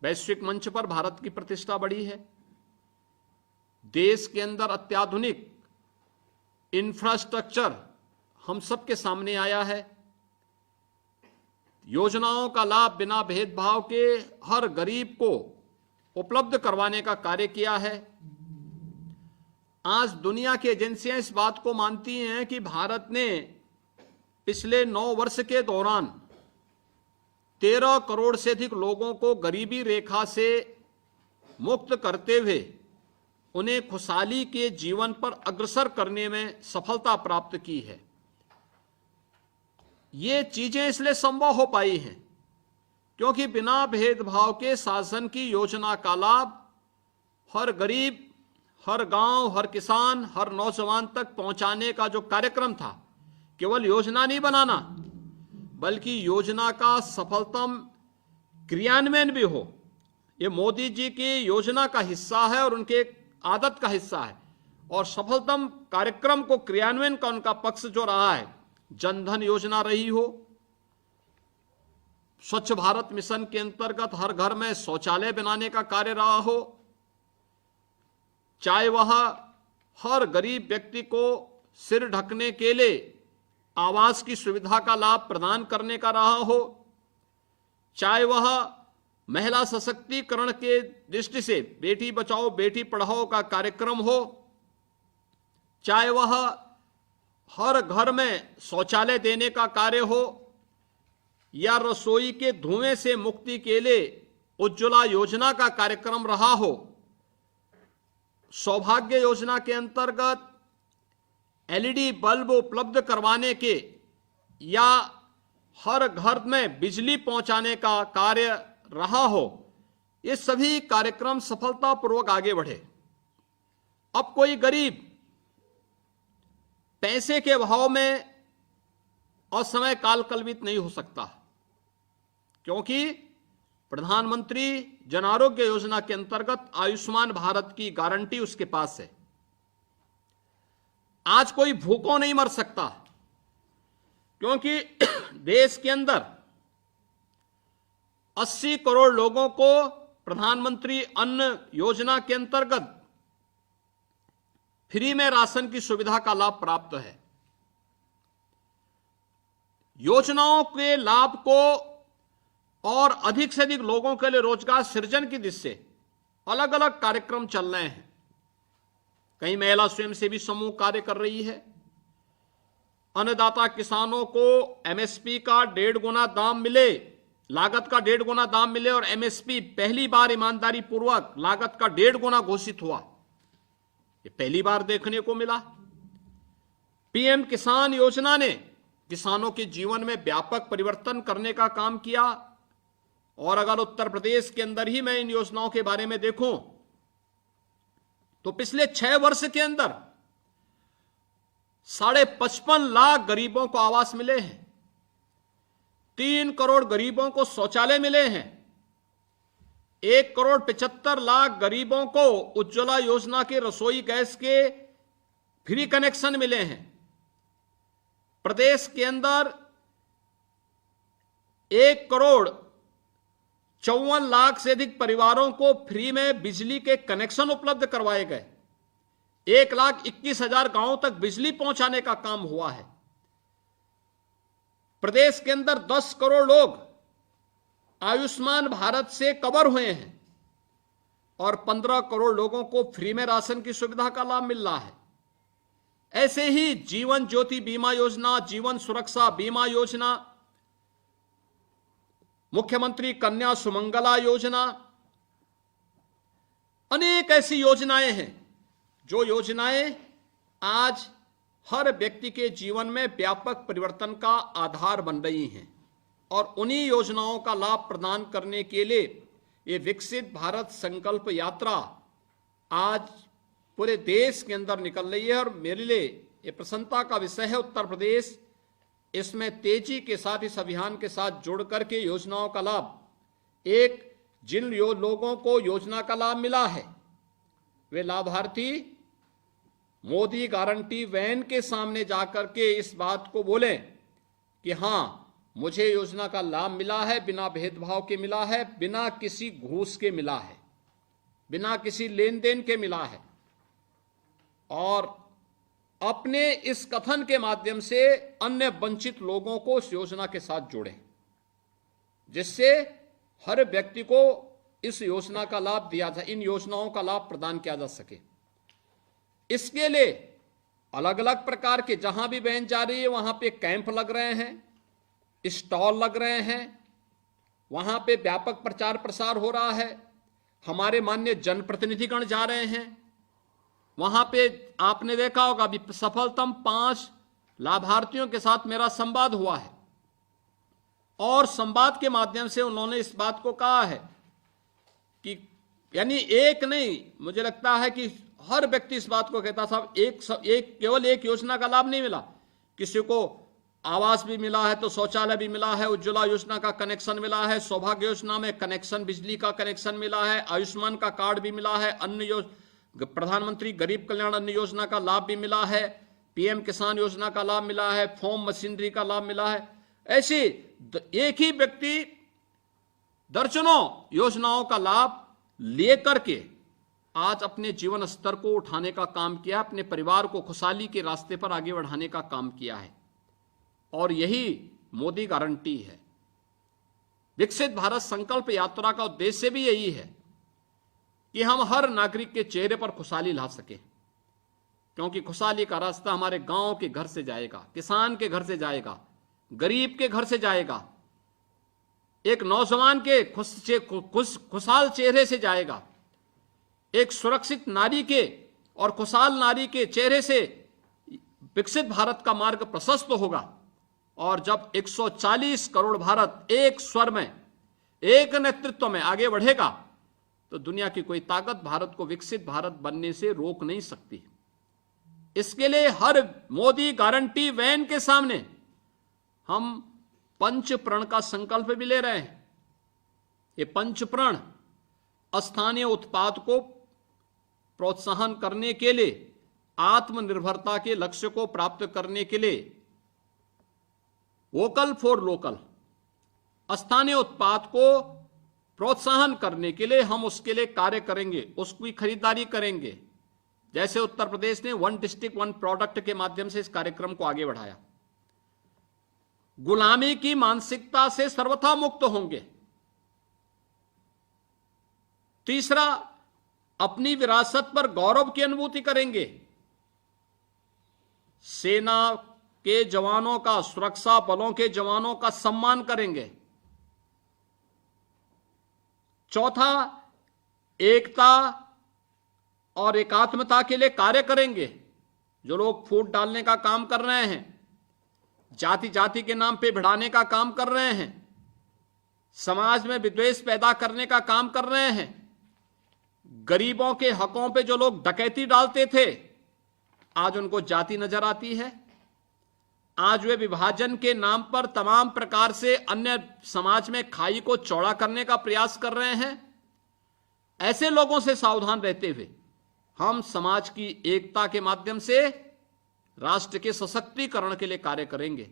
वैश्विक मंच पर भारत की प्रतिष्ठा बढ़ी है। देश के अंदर अत्याधुनिक इंफ्रास्ट्रक्चर हम सबके सामने आया है। योजनाओं का लाभ बिना भेदभाव के हर गरीब को उपलब्ध करवाने का कार्य किया है। आज दुनिया की एजेंसियां इस बात को मानती हैं कि भारत ने पिछले 9 वर्ष के दौरान 13 करोड़ से अधिक लोगों को गरीबी रेखा से मुक्त करते हुए उन्हें खुशहाली के जीवन पर अग्रसर करने में सफलता प्राप्त की है। ये चीजें इसलिए संभव हो पाई हैं क्योंकि बिना भेदभाव के शासन की योजना का लाभ हर गरीब, हर गांव, हर किसान, हर नौजवान तक पहुंचाने का जो कार्यक्रम था, केवल योजना नहीं बनाना बल्कि योजना का सफलतम क्रियान्वयन भी हो, ये मोदी जी की योजना का हिस्सा है और उनके आदत का हिस्सा है। और सफलतम कार्यक्रम को क्रियान्वयन का उनका पक्ष जो रहा है, जनधन योजना रही हो, स्वच्छ भारत मिशन के अंतर्गत हर घर में शौचालय बनाने का कार्य रहा हो, चाहे वह हर गरीब व्यक्ति को सिर ढकने के लिए आवास की सुविधा का लाभ प्रदान करने का रहा हो, चाहे वह महिला सशक्तिकरण के दृष्टि से बेटी बचाओ बेटी पढ़ाओ का कार्यक्रम हो, चाहे वह हर घर में शौचालय देने का कार्य हो या रसोई के धुएं से मुक्ति के लिए उज्ज्वला योजना का कार्यक्रम रहा हो, सौभाग्य योजना के अंतर्गत एलईडी बल्ब उपलब्ध करवाने के या हर घर में बिजली पहुंचाने का कार्य रहा हो, ये सभी कार्यक्रम सफलतापूर्वक आगे बढ़े। अब कोई गरीब पैसे के अभाव में असमय काल कल्पित नहीं हो सकता क्योंकि प्रधानमंत्री जन आरोग्य योजना के अंतर्गत आयुष्मान भारत की गारंटी उसके पास है। आज कोई भूखों नहीं मर सकता क्योंकि देश के अंदर 80 करोड़ लोगों को प्रधानमंत्री अन्न योजना के अंतर्गत फ्री में राशन की सुविधा का लाभ प्राप्त है। योजनाओं के लाभ को और अधिक से अधिक लोगों के लिए रोजगार सृजन की दिशा से अलग अलग कार्यक्रम चल रहे हैं। कई महिला स्वयंसेवी समूह कार्य कर रही है। अन्नदाता किसानों को एमएसपी का 1.5 गुना दाम मिले, लागत का 1.5 गुना दाम मिले और एमएसपी पहली बार ईमानदारी पूर्वक लागत का 1.5 गुना घोषित हुआ, ये पहली बार देखने को मिला। पीएम किसान योजना ने किसानों के जीवन में व्यापक परिवर्तन करने का काम किया। और अगर उत्तर प्रदेश के अंदर ही मैं इन योजनाओं के बारे में देखूं तो पिछले 6 वर्ष के अंदर 55.5 लाख गरीबों को आवास मिले हैं, 3 करोड़ गरीबों को शौचालय मिले हैं, 1 करोड़ 75 लाख गरीबों को उज्ज्वला योजना के रसोई गैस के फ्री कनेक्शन मिले हैं। प्रदेश के अंदर 1 करोड़ 54 लाख से अधिक परिवारों को फ्री में बिजली के कनेक्शन उपलब्ध करवाए गए। 1,21,000 गांवों तक बिजली पहुंचाने का काम हुआ है। प्रदेश के अंदर 10 करोड़ लोग आयुष्मान भारत से कवर हुए हैं और 15 करोड़ लोगों को फ्री में राशन की सुविधा का लाभ मिल रहा है। ऐसे ही जीवन ज्योति बीमा योजना, जीवन सुरक्षा बीमा योजना, मुख्यमंत्री कन्या सुमंगला योजना, अनेक ऐसी योजनाएं हैं जो योजनाएं आज हर व्यक्ति के जीवन में व्यापक परिवर्तन का आधार बन रही हैं। और उन्हीं योजनाओं का लाभ प्रदान करने के लिए ये विकसित भारत संकल्प यात्रा आज पूरे देश के अंदर निकल रही है। और मेरे लिए ये प्रसन्नता का विषय है, उत्तर प्रदेश इसमें तेजी के साथ इस अभियान के साथ जुड़ करके योजनाओं का लाभ जिन लोगों को योजना का लाभ मिला है वे लाभार्थी मोदी गारंटी वैन के सामने जाकर के इस बात को बोलें कि हां, मुझे योजना का लाभ मिला है, बिना भेदभाव के मिला है, बिना किसी घूस के मिला है, बिना किसी लेन देन के मिला है। और अपने इस कथन के माध्यम से अन्य वंचित लोगों को इस योजना के साथ जोड़ें। जिससे हर व्यक्ति को इस योजना का लाभ दिया जा, इन योजनाओं का लाभ प्रदान किया जा सके। इसके लिए अलग अलग प्रकार के, जहां भी वैन जा रही है वहां पे कैंप लग रहे हैं, स्टॉल लग रहे हैं, वहां पे व्यापक प्रचार प्रसार हो रहा है। हमारे माननीय जनप्रतिनिधिगण जा रहे हैं वहां पे। आपने देखा होगा अभी सफलतम 5 लाभार्थियों के साथ मेरा संवाद हुआ है और संवाद के माध्यम से उन्होंने इस बात को कहा है कि यानी एक नहीं, मुझे लगता है कि हर व्यक्ति इस बात को कहता साहब एक केवल एक योजना का लाभ नहीं मिला, किसी को आवास भी मिला है तो शौचालय भी मिला है, उज्ज्वला योजना का कनेक्शन मिला है, सौभाग्य योजना में कनेक्शन, बिजली का कनेक्शन मिला है, आयुष्मान का कार्ड भी मिला है, प्रधानमंत्री गरीब कल्याण अन्न योजना का लाभ भी मिला है, पीएम किसान योजना का लाभ मिला है, फॉर्म मशीनरी का लाभ मिला है। ऐसे एक ही व्यक्ति दर्जनों योजनाओं का लाभ लेकर के आज अपने जीवन स्तर को उठाने का काम किया, अपने परिवार को खुशहाली के रास्ते पर आगे बढ़ाने का काम किया है। और यही मोदी गारंटी है। विकसित भारत संकल्प यात्रा का उद्देश्य भी यही है कि हम हर नागरिक के चेहरे पर खुशहाली ला सके, क्योंकि खुशहाली का रास्ता हमारे गांव के घर से जाएगा, किसान के घर से जाएगा, गरीब के घर से जाएगा, एक नौजवान के खुशहाल चेहरे से जाएगा, एक सुरक्षित नारी के और खुशहाल नारी के चेहरे से विकसित भारत का मार्ग प्रशस्त होगा। और जब 140 करोड़ भारत एक स्वर में, एक नेतृत्व में आगे बढ़ेगा तो दुनिया की कोई ताकत भारत को विकसित भारत बनने से रोक नहीं सकती। इसके लिए हर मोदी गारंटी वैन के सामने हम पंच प्रण का संकल्प भी ले रहे हैं। ये पंच प्रण स्थानीय उत्पाद को प्रोत्साहन करने के लिए, आत्मनिर्भरता के लक्ष्य को प्राप्त करने के लिए, वोकल फॉर लोकल, स्थानीय उत्पाद को प्रोत्साहन करने के लिए हम उसके लिए कार्य करेंगे, उसकी खरीदारी करेंगे। जैसे उत्तर प्रदेश ने 1 डिस्ट्रिक्ट 1 प्रोडक्ट के माध्यम से इस कार्यक्रम को आगे बढ़ाया। गुलामी की मानसिकता से सर्वथा मुक्त होंगे। तीसरा, अपनी विरासत पर गौरव की अनुभूति करेंगे। सेना के जवानों का, सुरक्षा बलों के जवानों का सम्मान करेंगे। चौथा, एकता और एकात्मता के लिए कार्य करेंगे। जो लोग फूट डालने का काम कर रहे हैं, जाति जाति के नाम पे भिड़ाने का काम कर रहे हैं, समाज में विद्वेष पैदा करने का काम कर रहे हैं, गरीबों के हकों पे जो लोग डकैती डालते थे, आज उनको जाति नजर आती है। आज वे विभाजन के नाम पर तमाम प्रकार से अन्य समाज में खाई को चौड़ा करने का प्रयास कर रहे हैं। ऐसे लोगों से सावधान रहते हुए हम समाज की एकता के माध्यम से राष्ट्र के सशक्तिकरण के लिए कार्य करेंगे।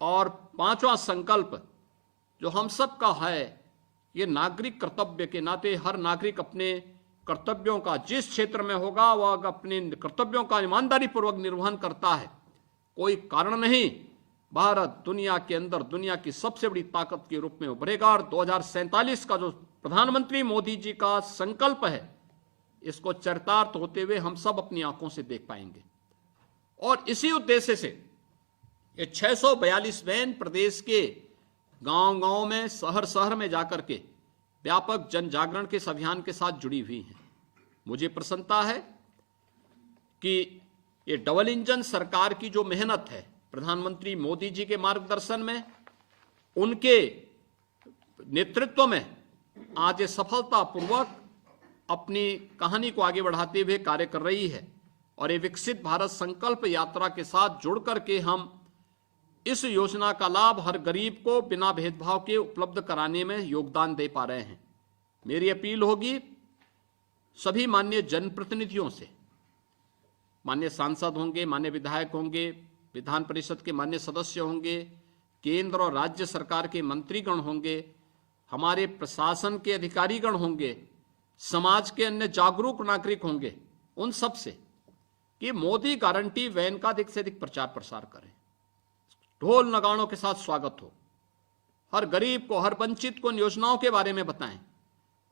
और 5वां संकल्प जो हम सबका है, ये नागरिक कर्तव्य के नाते हर नागरिक अपने कर्तव्यों का जिस क्षेत्र में होगा वह अपने कर्तव्यों का ईमानदारी पूर्वक निर्वहन करता है, कोई कारण नहीं, भारत दुनिया के अंदर दुनिया की सबसे बड़ी ताकत के रूप में उभरेगा। और 2047 का जो प्रधानमंत्री मोदी जी का संकल्प है, इसको चरितार्थ होते हुए हम सब अपनी आंखों से देख पाएंगे। और इसी उद्देश्य से ये 642 वैन प्रदेश के गांव-गांव में, शहर-शहर में जाकर के व्यापक जन जागरण के इस अभियान के साथ जुड़ी हुई हैं। मुझे प्रसन्नता है कि ये डबल इंजन सरकार की जो मेहनत है, प्रधानमंत्री मोदी जी के मार्गदर्शन में, उनके नेतृत्व में आज ये सफलतापूर्वक अपनी कहानी को आगे बढ़ाते हुए कार्य कर रही है। और ये विकसित भारत संकल्प यात्रा के साथ जुड़ करके हम इस योजना का लाभ हर गरीब को बिना भेदभाव के उपलब्ध कराने में योगदान दे पा रहे हैं। मेरी अपील होगी सभी माननीय जनप्रतिनिधियों से, माननीय सांसद होंगे, माननीय विधायक होंगे, विधान परिषद के माननीय सदस्य होंगे, केंद्र और राज्य सरकार के मंत्रीगण होंगे, हमारे प्रशासन के अधिकारीगण होंगे, समाज के अन्य जागरूक नागरिक होंगे, उन सब से कि मोदी गारंटी वैन का अधिक से अधिक प्रचार प्रसार करें, ढोल नगाड़ों के साथ स्वागत हो। हर गरीब को, हर वंचित को इन योजनाओं के बारे में बताएं,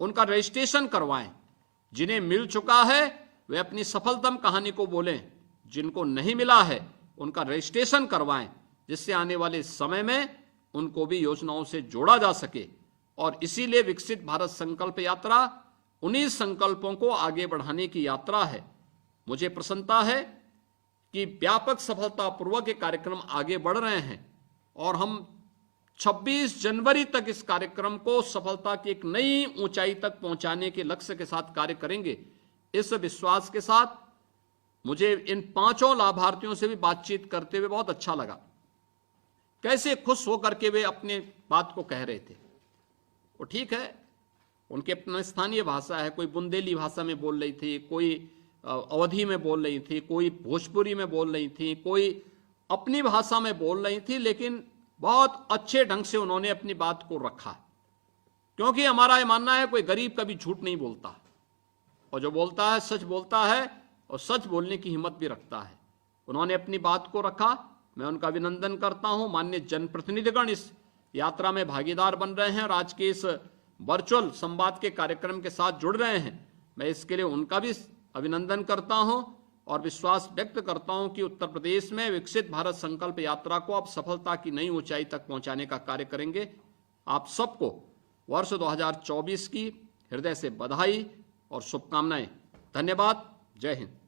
उनका रजिस्ट्रेशन करवाएं। जिन्हें मिल चुका है वे अपनी सफलतम कहानी को बोलें, जिनको नहीं मिला है उनका रजिस्ट्रेशन करवाएं, जिससे आने वाले समय में उनको भी योजनाओं से जोड़ा जा सके। और इसीलिए विकसित भारत संकल्प यात्रा उन्हीं संकल्पों को आगे बढ़ाने की यात्रा है। मुझे प्रसन्नता है कि व्यापक सफलतापूर्वक ये कार्यक्रम आगे बढ़ रहे हैं और हम 26 जनवरी तक इस कार्यक्रम को सफलता की एक नई ऊंचाई तक पहुंचाने के लक्ष्य के साथ कार्य करेंगे। इस विश्वास के साथ मुझे इन 5 लाभार्थियों से भी बातचीत करते हुए बहुत अच्छा लगा। कैसे खुश होकर के वे अपने बात को कह रहे थे। वो ठीक है, उनके अपना स्थानीय भाषा है, कोई बुंदेली भाषा में बोल रही थी, कोई अवधी में बोल रही थी, कोई भोजपुरी में बोल रही थी, कोई अपनी भाषा में बोल रही थी, लेकिन बहुत अच्छे ढंग से उन्होंने अपनी बात को रखा। क्योंकि हमारा ये मानना है कोई गरीब कभी झूठ नहीं बोलता, और जो बोलता है सच बोलता है और सच बोलने की हिम्मत भी रखता है। उन्होंने अपनी बात को रखा, मैं उनका अभिनंदन करता हूं। माननीय जनप्रतिनिधिगण इस यात्रा में भागीदार बन रहे हैं और आज के इस वर्चुअल संवाद के कार्यक्रम के साथ जुड़ रहे हैं, मैं इसके लिए उनका भी अभिनंदन करता हूं और विश्वास व्यक्त करता हूं कि उत्तर प्रदेश में विकसित भारत संकल्प यात्रा को अब सफलता की नई ऊंचाई तक पहुंचाने का कार्य करेंगे। आप सबको वर्ष 2024 की हृदय से बधाई और शुभकामनाएं। धन्यवाद। जय हिंद।